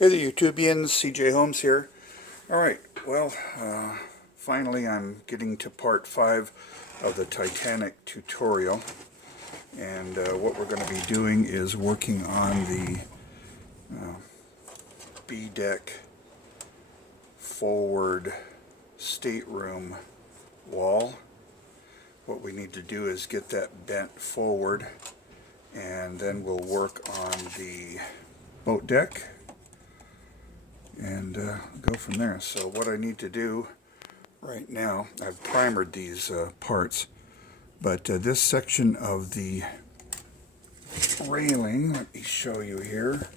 Hey there, YouTubians, CJ Holmes here. Alright, well, finally I'm getting to part 5 of the Titanic tutorial. And what we're going to be doing is working on the B-deck forward stateroom wall. What we need to do is get that bent forward, and then we'll work on the boat deck and go from there. So what I need to do right now, I've primered these parts, but this section of the railing, let me show you here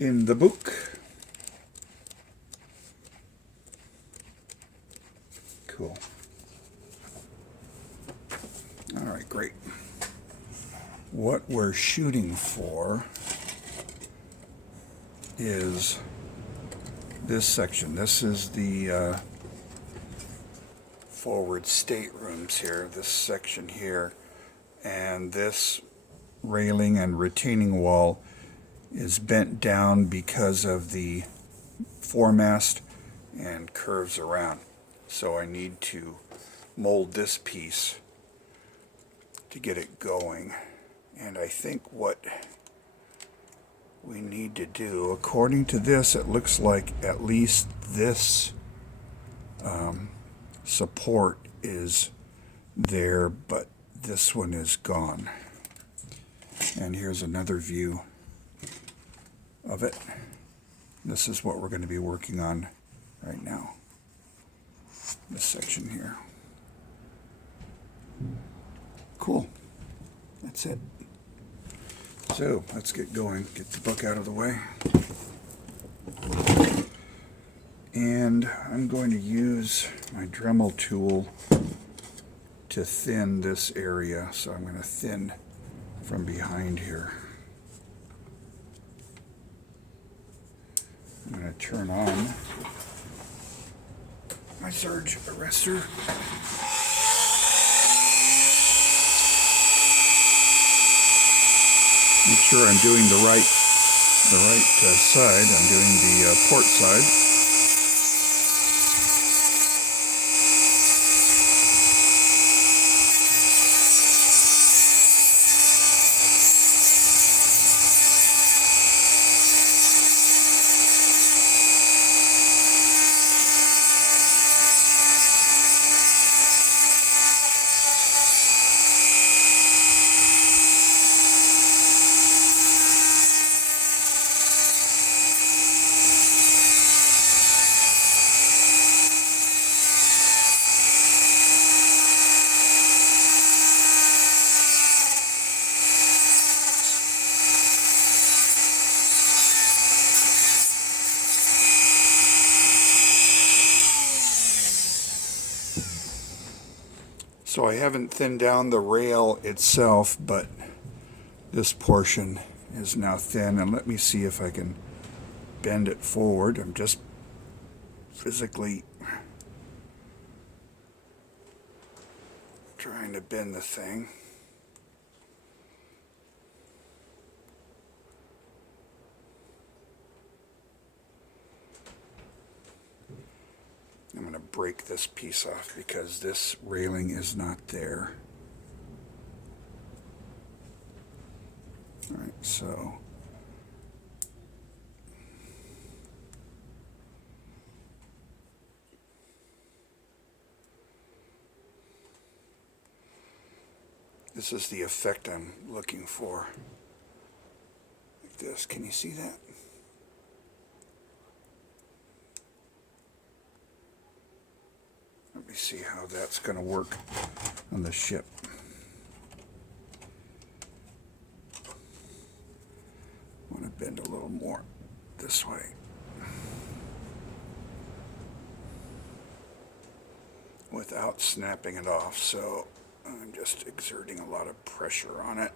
in the book. Cool. Alright, great. What we're shooting for is this section. This is the forward staterooms here, this section here, and this railing and retaining wall is bent down because of the foremast and curves around. So I need to mold this piece to get it going. And I think what we need to do, according to this, it looks like at least this support is there, but this one is gone. And here's another view of it. This is what we're going to be working on right now, this section here. Cool. That's it. So let's get going, get the book out of the way. And I'm going to use my Dremel tool to thin this area. So I'm going to thin from behind here. I'm going to turn on my surge arrestor. Make sure I'm doing the right side. I'm doing the port side. So I haven't thinned down the rail itself, but this portion is now thin. And let me see if I can bend it forward. I'm just physically trying to bend the thing. I'm going to break this piece off because this railing is not there. Alright, so this is the effect I'm looking for. Like this. Can you see that? Let me see how that's going to work on the ship. I want to bend a little more this way. Without snapping it off, so I'm just exerting a lot of pressure on it.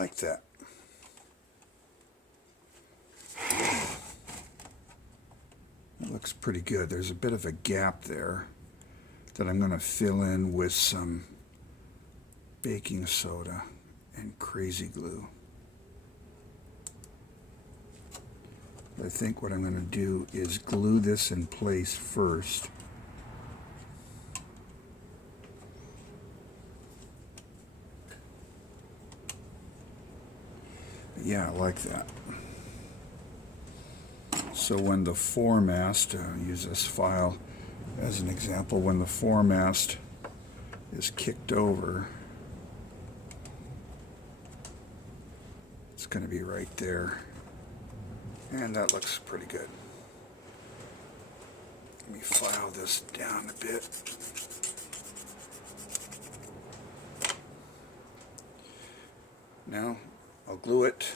like that. It looks pretty good. There's a bit of a gap there that I'm going to fill in with some baking soda and crazy glue. I think what I'm going to do is glue this in place first. Yeah, I like that. So when the foremast, use this file as an example, when the foremast is kicked over, it's going to be right there. And that looks pretty good. Let me file this down a bit. Now I'll glue it.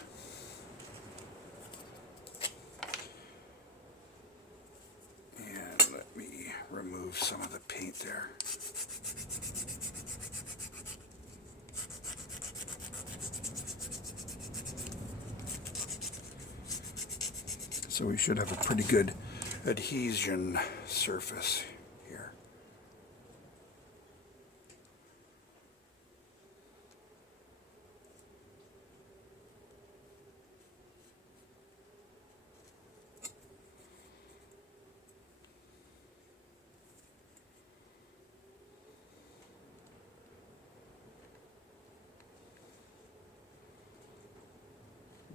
And let me remove some of the paint there. So we should have a pretty good adhesion surface here.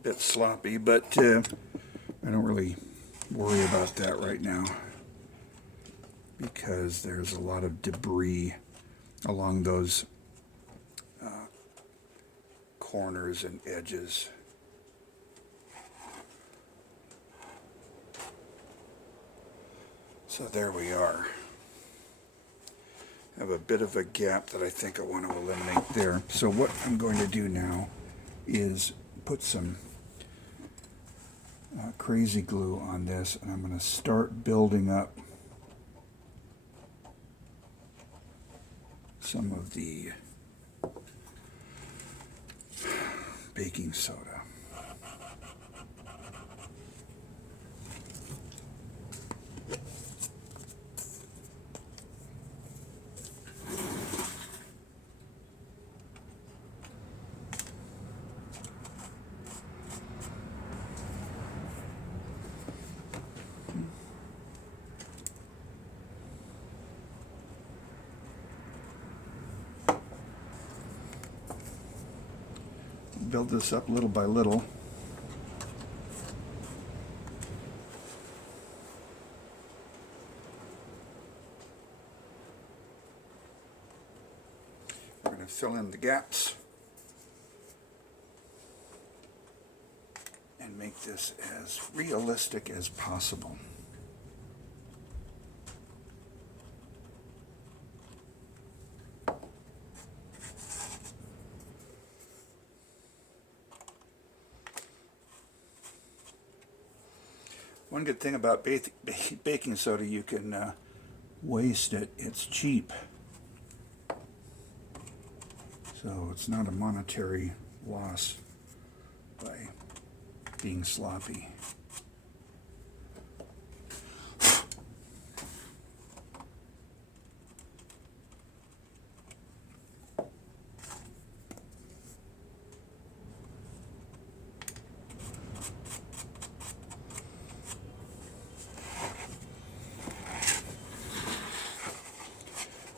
Bit sloppy, but I don't really worry about that right now because there's a lot of debris along those corners and edges. So there we are. I have a bit of a gap that I think I want to eliminate there. So what I'm going to do now is put some crazy glue on this, and I'm going to start building up some of the baking soda. Build this up little by little. We're going to fill in the gaps and make this as realistic as possible. One good thing about baking soda, you can waste it. It's cheap. So it's not a monetary loss by being sloppy.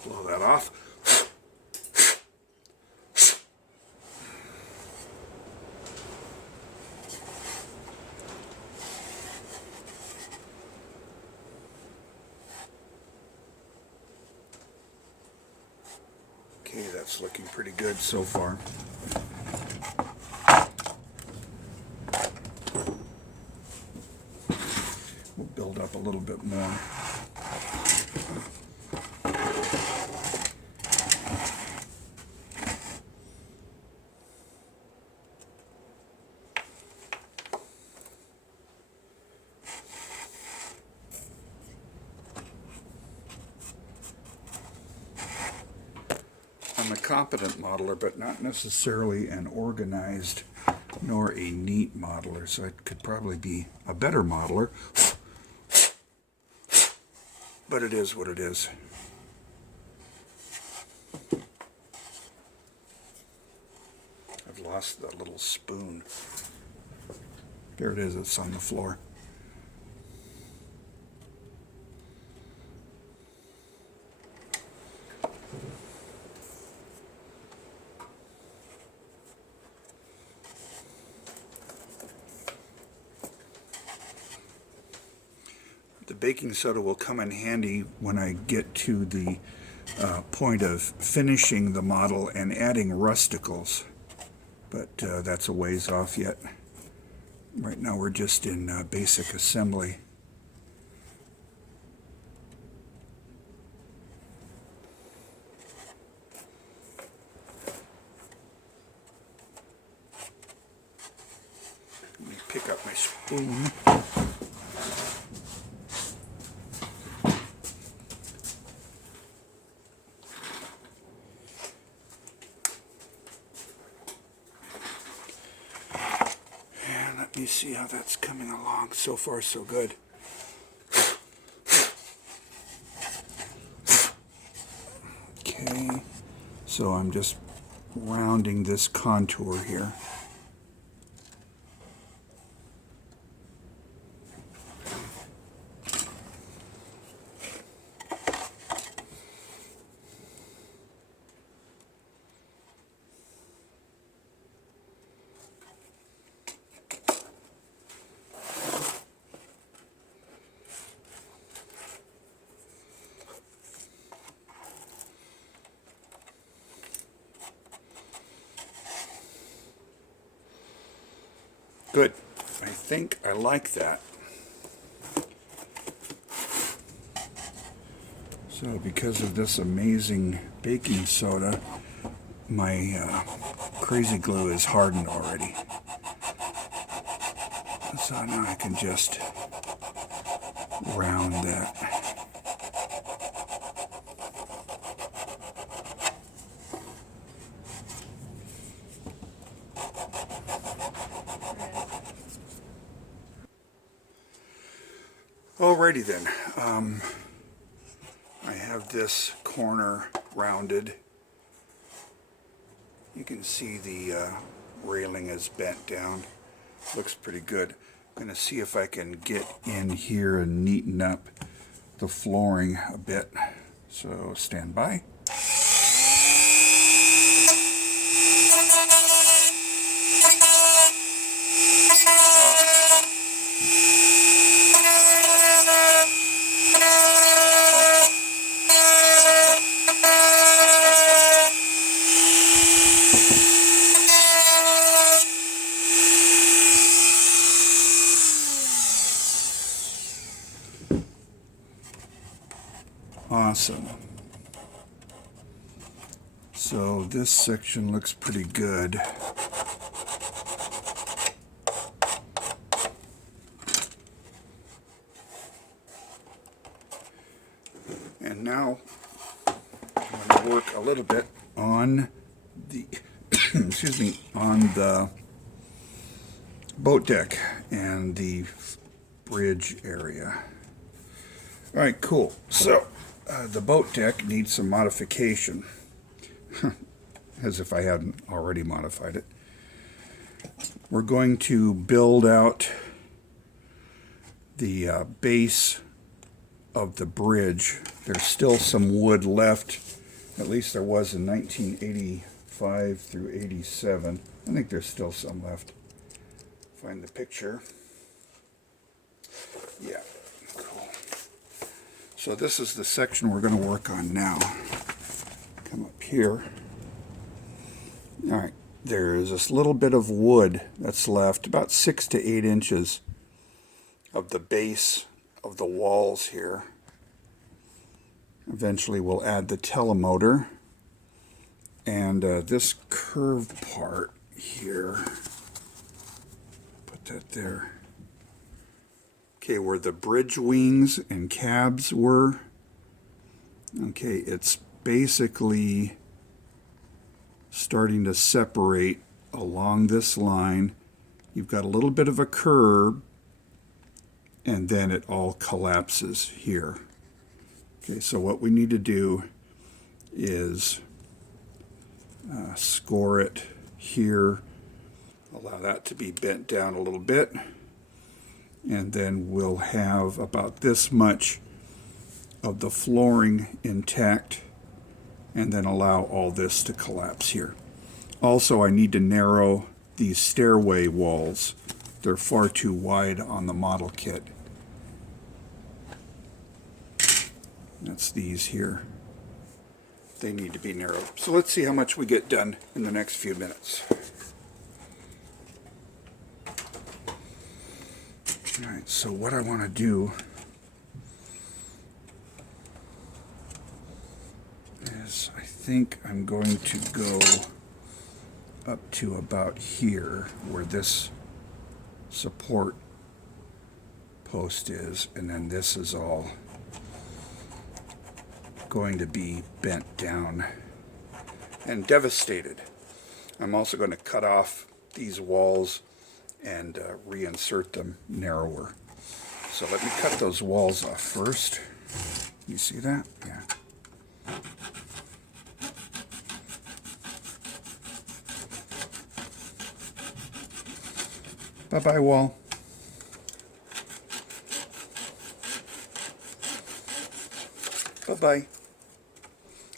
Blow that off. Okay, that's looking pretty good so far. We'll build up a little bit more. competent modeler, but not necessarily an organized nor a neat modeler. So I could probably be a better modeler. But it is what it is. I've lost the little spoon. There it is, it's on the floor. The baking soda will come in handy when I get to the point of finishing the model and adding rusticles, but that's a ways off yet. Right now we're just in basic assembly. Let me pick up my spoon. Let me see how that's coming along. So far, so good. Okay, so I'm just rounding this contour here. Good. I think I like that. So because of this amazing baking soda, my crazy glue is hardened already. So now I can just round that. Alrighty then, I have this corner rounded. You can see the railing is bent down. Looks pretty good. I'm going to see if I can get in here and neaten up the flooring a bit. So stand by. Awesome. So this section looks pretty good. And now I'm going to work a little bit on the excuse me, on the boat deck and the bridge area. All right, cool. So the boat deck needs some modification, as if I hadn't already modified it. We're going to build out the base of the bridge. There's still some wood left, at least there was in 1985 through 87. I think there's still some left. Find the picture. Yeah. So this is the section we're going to work on now. Come up here. All right, there's this little bit of wood that's left, about 6 to 8 inches of the base of the walls here. Eventually we'll add the telemotor and this curved part here. Put that there. Okay, where the bridge wings and cabs were, okay, it's basically starting to separate along this line. You've got a little bit of a curve, and then it all collapses here. Okay, so what we need to do is score it here, allow that to be bent down a little bit, and then we'll have about this much of the flooring intact, and then allow all this to collapse here. Also, I need to narrow these stairway walls. They're far too wide on the model kit. That's these here. They need to be narrowed. So let's see how much we get done in the next few minutes. Alright, so what I want to do is I think I'm going to go up to about here where this support post is, and then this is all going to be bent down and devastated. I'm also going to cut off these walls and reinsert them narrower. So let me cut those walls off first. You see that? Yeah. Bye-bye, wall. Bye-bye.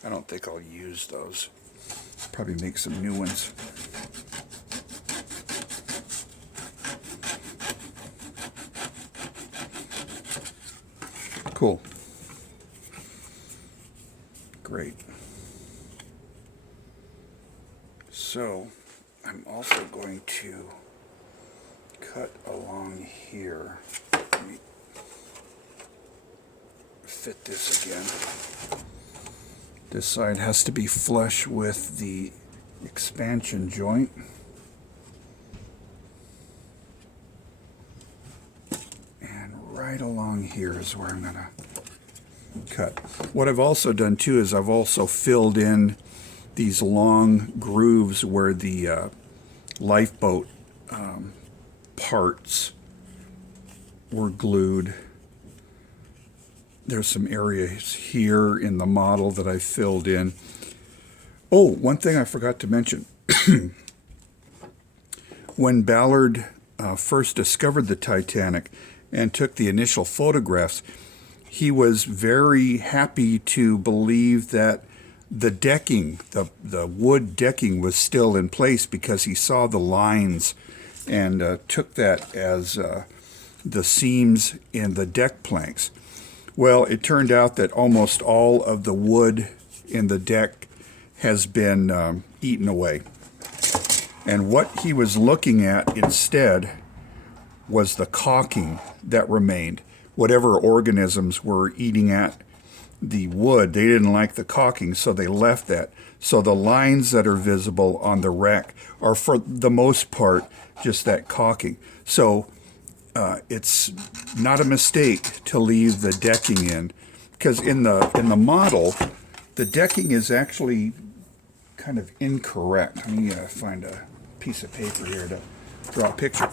I don't think I'll use those. Probably make some new ones. Cool. Great. So, I'm also going to cut along here. Let me fit this again. This side has to be flush with the expansion joint. And right along here is where I'm going to cut. What I've also done too is I've also filled in these long grooves where the lifeboat parts were glued. There's some areas here in the model that I filled in. Oh, one thing I forgot to mention. When Ballard first discovered the Titanic and took the initial photographs, he was very happy to believe that the decking, the wood decking, was still in place because he saw the lines and took that as the seams in the deck planks. Well, it turned out that almost all of the wood in the deck has been eaten away. And what he was looking at instead was the caulking that remained. Whatever organisms were eating at the wood, they didn't like the caulking, so they left that. So the lines that are visible on the wreck are, for the most part, just that caulking. So it's not a mistake to leave the decking in, because in the model, the decking is actually kind of incorrect. Let me find a piece of paper here to draw a picture.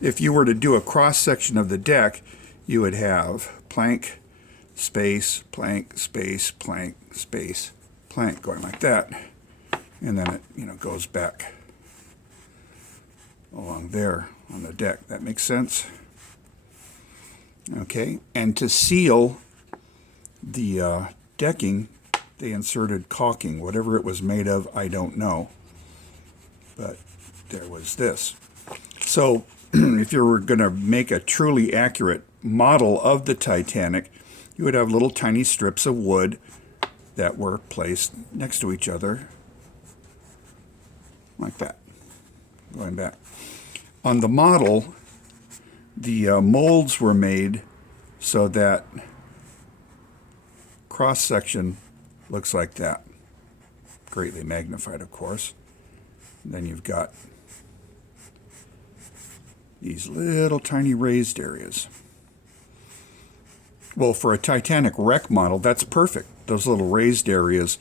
If you were to do a cross section of the deck, you would have plank, space, plank, space, plank, space, plank, going like that, and then it goes back along there on the deck. That makes sense? Okay, and to seal the decking, they inserted caulking. Whatever it was made of, I don't know. But there was this. So if you were going to make a truly accurate model of the Titanic, you would have little tiny strips of wood that were placed next to each other, like that, going back. On the model, the molds were made so that cross-section looks like that. Greatly magnified, of course. And then you've got these little tiny raised areas. Well, for a Titanic wreck model, that's perfect. Those little raised areas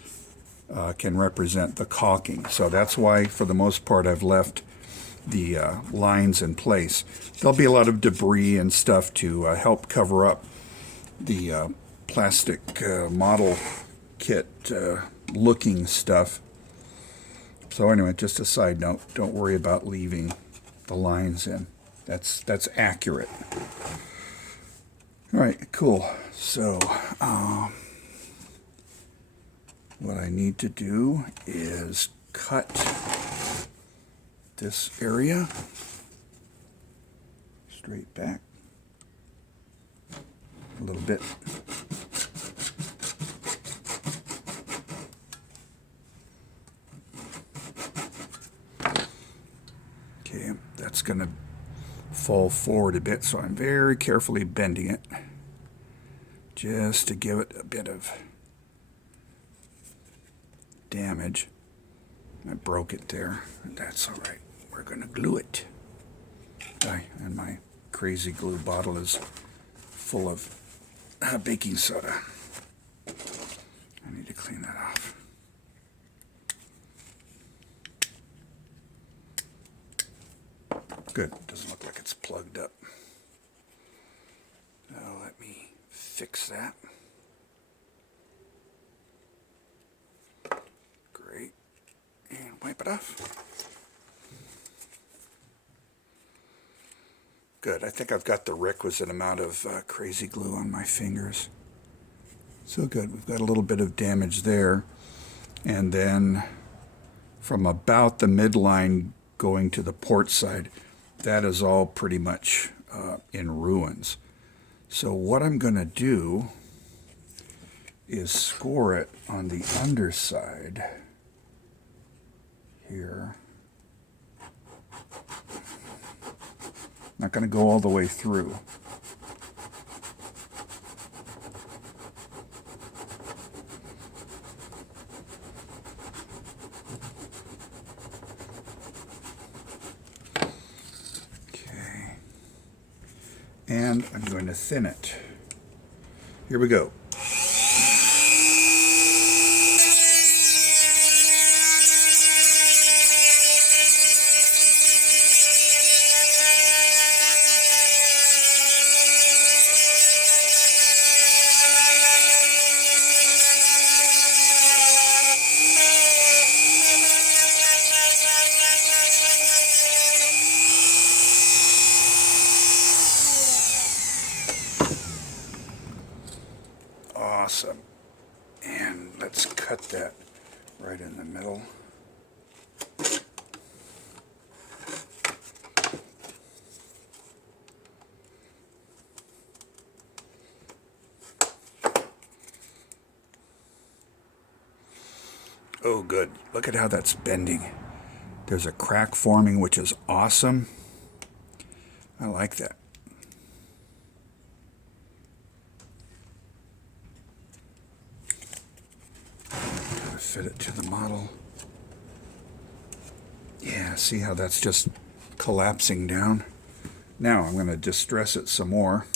can represent the caulking. So that's why, for the most part, I've left the lines in place. There'll be a lot of debris and stuff to help cover up the plastic model kit looking stuff. So anyway, just a side note, don't worry about leaving the lines in. That's accurate. All right, cool. So what I need to do is cut this area straight back a little bit. Okay, that's going to fall forward a bit, so I'm very carefully bending it just to give it a bit of damage. I broke it there. That's all right. We're going to glue it. And my crazy glue bottle is full of baking soda. I need to clean that off. Good. Doesn't look like it's plugged up. Now let me fix that. Great. And wipe it off. Good. I think I've got the requisite amount of crazy glue on my fingers. So good. We've got a little bit of damage there. And then from about the midline going to the port side, that is all pretty much in ruins. So what I'm going to do is score it on the underside here. Not going to go all the way through. Okay. And I'm going to thin it. Here we go. Awesome. And let's cut that right in the middle. Oh, good. Look at how that's bending. There's a crack forming, which is awesome. I like that. Fit it to the model. Yeah, see how that's just collapsing down? Now I'm going to distress it some more.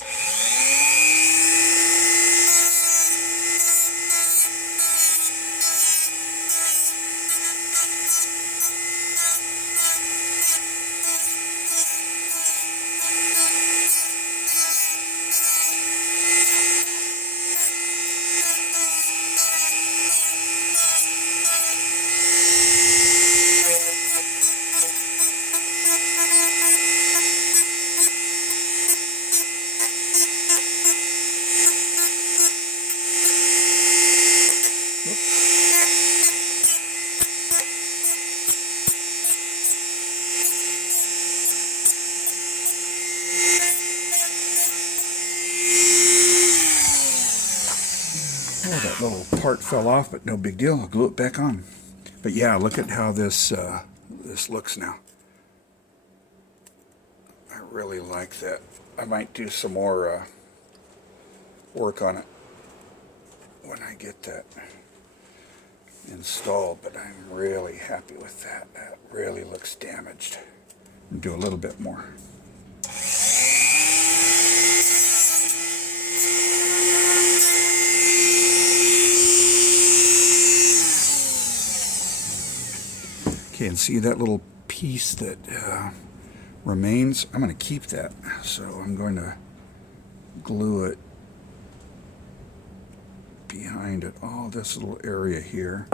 Oh, that little part fell off, but no big deal. I'll glue it back on. But yeah, look at how this looks now. I really like that. I might do some more work on it when I get that installed, but I'm really happy with that. That really looks damaged. I'll do a little bit more. Okay, and see that little piece that remains? I'm going to keep that. So I'm going to glue it behind it, all this little area here,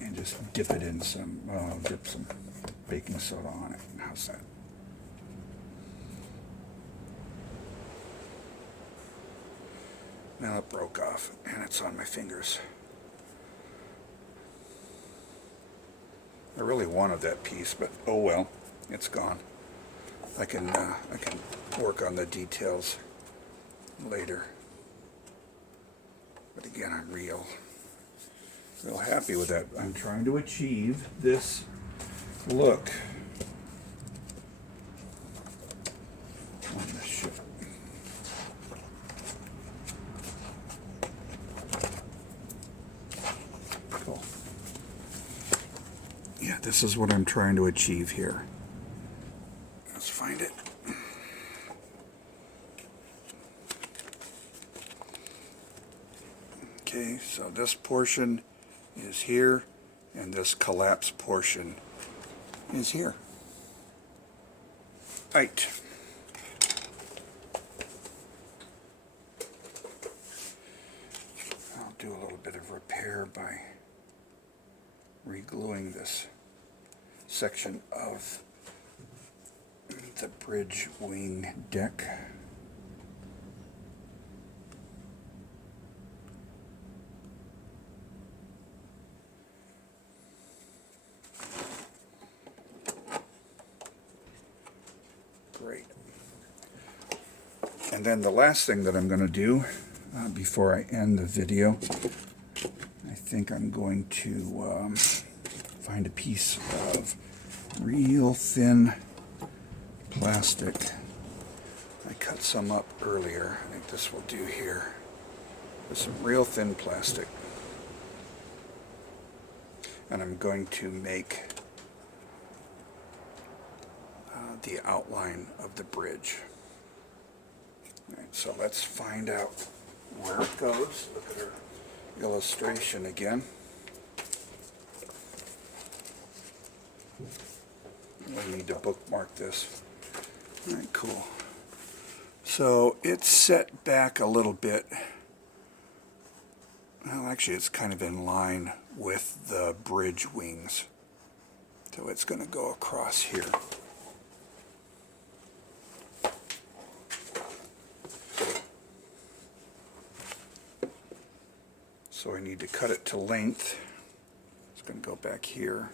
and just dip it in some, dip some baking soda on it. How's that? Now it broke off, and it's on my fingers. I really wanted that piece, but oh well, it's gone. I can work on the details later. But again, I'm real happy with that. I'm trying to achieve this look on this ship. Cool. Yeah, this is what I'm trying to achieve here. Let's find it. Okay, so this portion is here, and this collapsed portion is here. Right. I'll do a little bit of repair by re-gluing this section of the bridge wing deck. Great. And then the last thing that I'm going to do before I end the video, I think I'm going to find a piece of real thin plastic. I cut some up earlier. I think this will do here. There's some real thin plastic. And I'm going to make the outline of the bridge. All right, so let's find out where it goes. Look at our illustration again. We need to bookmark this. All right, cool. So it's set back a little bit. Well, actually, it's kind of in line with the bridge wings. So it's going to go across here. So I need to cut it to length. It's going to go back here.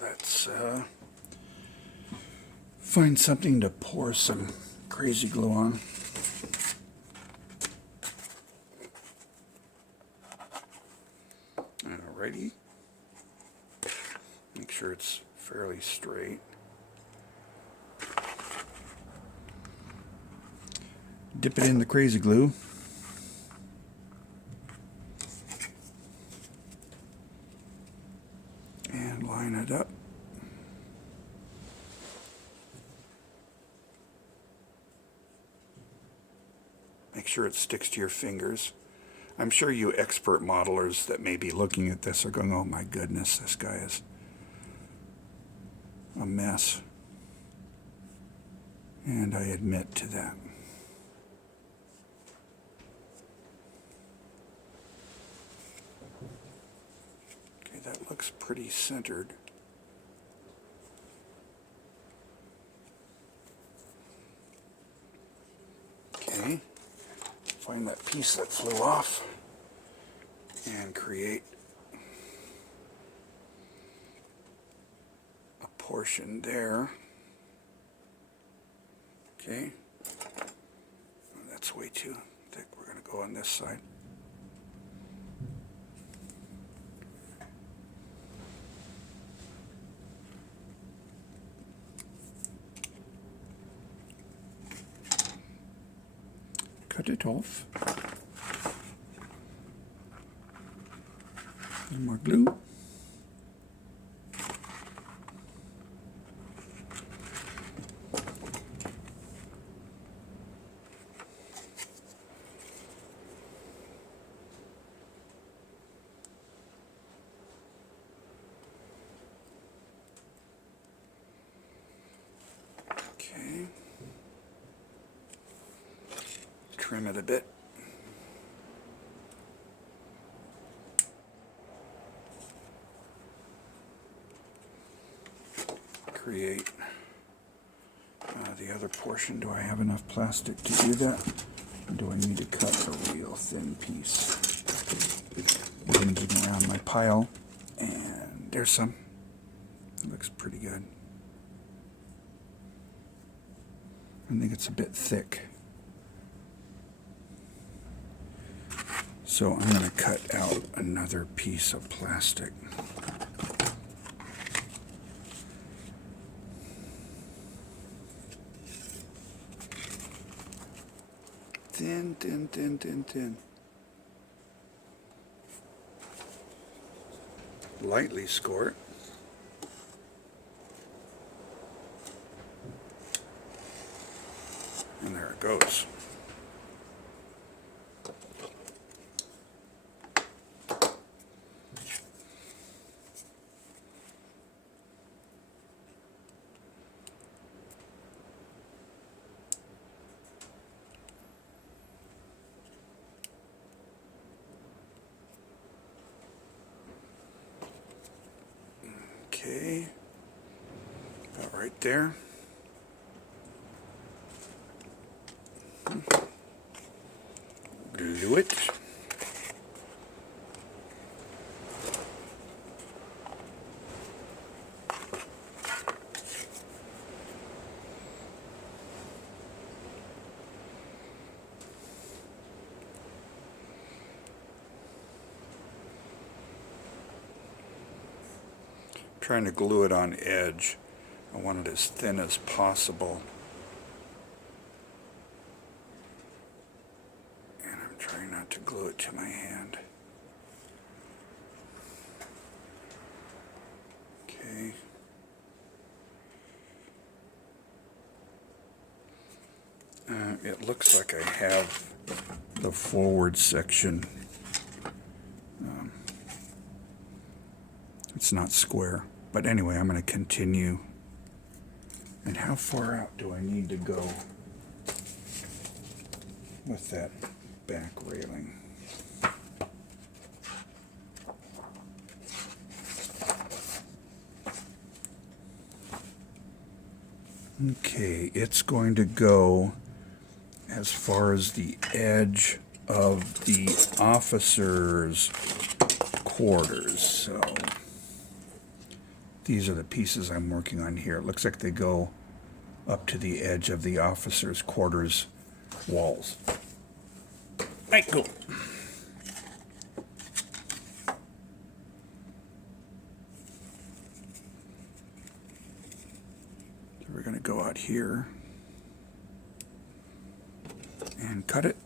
Let's find something to pour some crazy glue on. Alrighty. Make sure it's fairly straight. Dip it in the crazy glue. And line it up. Make sure it sticks to your fingers. I'm sure you expert modelers that may be looking at this are going, oh my goodness, this guy is a mess. And I admit to that. Okay, that looks pretty centered. Okay. Find that piece that flew off and create a portion there. Okay, that's way too thick. We're going to go on this side. Cut it off. More glue. Okay. Trim it a bit. Create the other portion. Do I have enough plastic to do that? Do I need to cut a real thin piece? I'm digging around my pile, and there's some. It looks pretty good. I think it's a bit thick. So I'm going to cut out another piece of plastic. Thin, thin, thin, thin, thin. Lightly score it. And there it goes. Okay, about right there. Glue it. Trying to glue it on edge. I want it as thin as possible. And I'm trying not to glue it to my hand. Okay. It looks like I have the forward section. It's not square. But anyway, I'm going to continue. And how far out do I need to go with that back railing? Okay, it's going to go as far as the edge of the officers' quarters. So these are the pieces I'm working on here. It looks like they go up to the edge of the officers' quarters walls. Right, go. So we're going to go out here and cut it.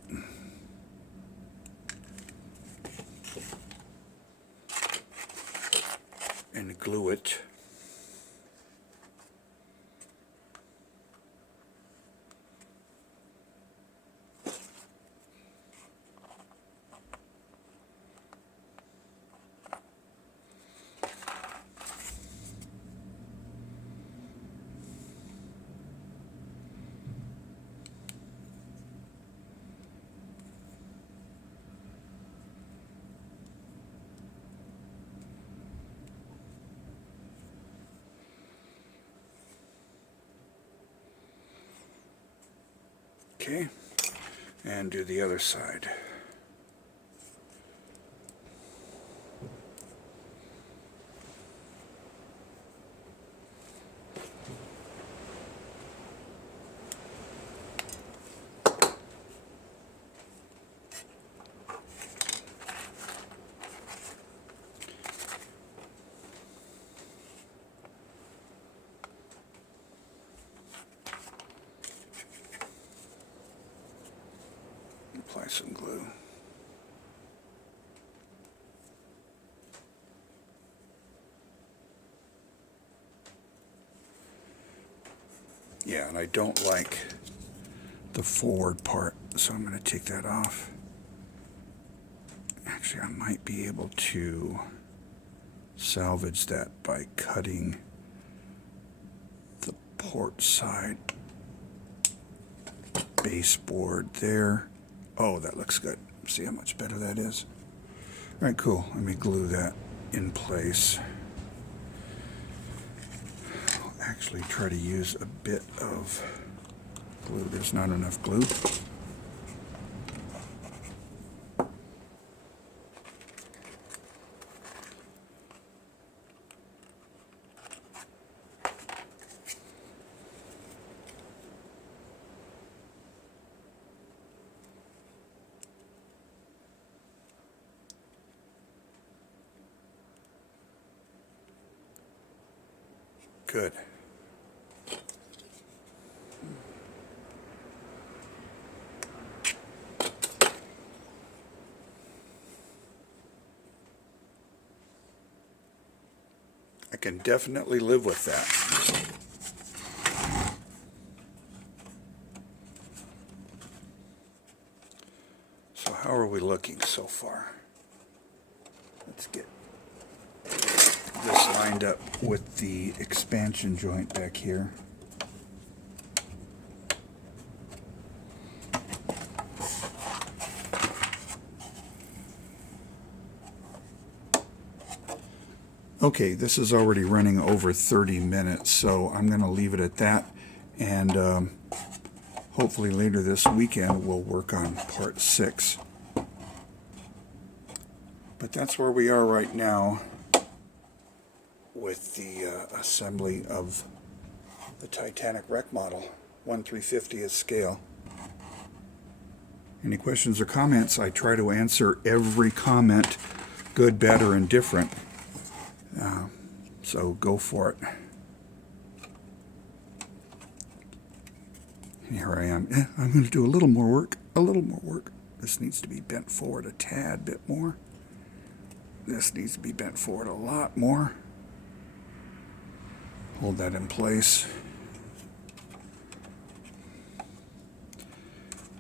And glue it. Okay, and do the other side. Apply some glue. Yeah, and I don't like the forward part, so I'm going to take that off. Actually, I might be able to salvage that by cutting the port side baseboard there. Oh, that looks good. See how much better that is? All right, cool. Let me glue that in place. I'll actually try to use a bit of glue. There's not enough glue. Good. I can definitely live with that. So how are we looking so far? Let's get this lined up with the expansion joint back here. Okay, this is already running over 30 minutes, so I'm going to leave it at that, and hopefully later this weekend we'll work on part 6. But that's where we are right now with the assembly of the Titanic wreck model, 1/350th scale. Any questions or comments? I try to answer every comment, good, bad, or indifferent. So go for it. And here I am. I'm going to do a little more work. A little more work. This needs to be bent forward a tad bit more. This needs to be bent forward a lot more. Hold that in place.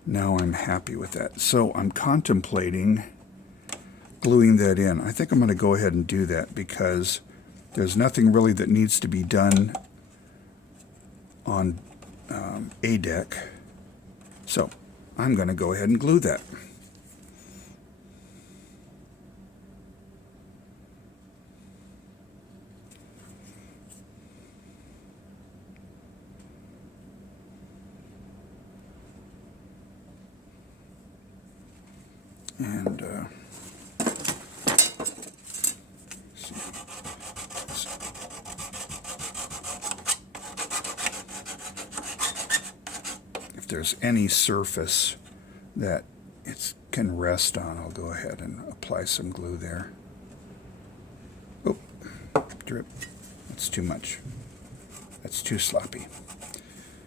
Now I'm happy with that. So I'm contemplating gluing that in. I think I'm going to go ahead and do that because there's nothing really that needs to be done on A deck. So I'm going to go ahead and glue that. And if there's any surface that it can rest on, I'll go ahead and apply some glue there. Oh, drip. That's too much. That's too sloppy.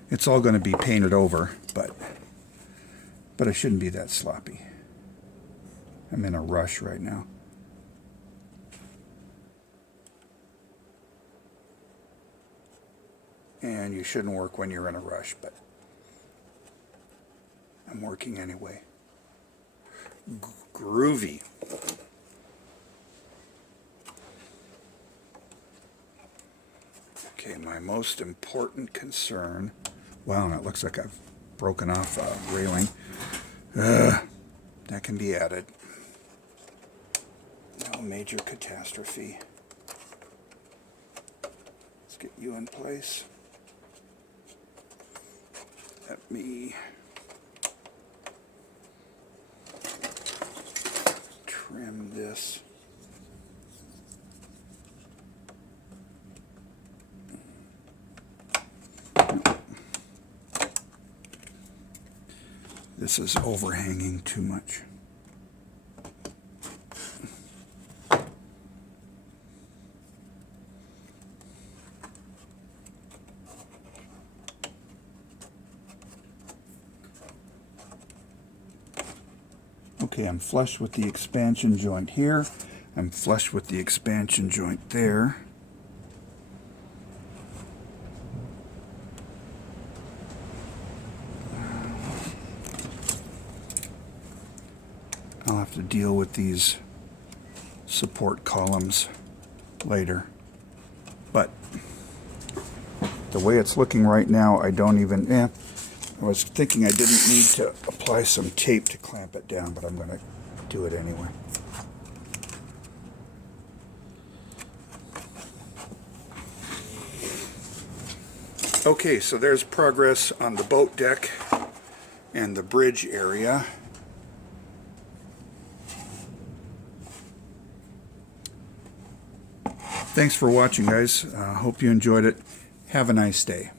It's all going to be painted over, but I shouldn't be that sloppy. I'm in a rush right now. And you shouldn't work when you're in a rush, but I'm working anyway. Groovy. Okay, my most important concern. Wow, and it looks like I've broken off a railing. That can be added. No major catastrophe. Let's get you in place. Let me trim this. This is overhanging too much. Okay, I'm flush with the expansion joint here. I'm flush with the expansion joint there. have to deal with these support columns later. But the way it's looking right now, I don't even, I was thinking I didn't need to apply some tape to clamp it down, but I'm going to do it anyway. Okay, so there's progress on the boat deck and the bridge area. Thanks for watching, guys. Hope you enjoyed it. Have a nice day.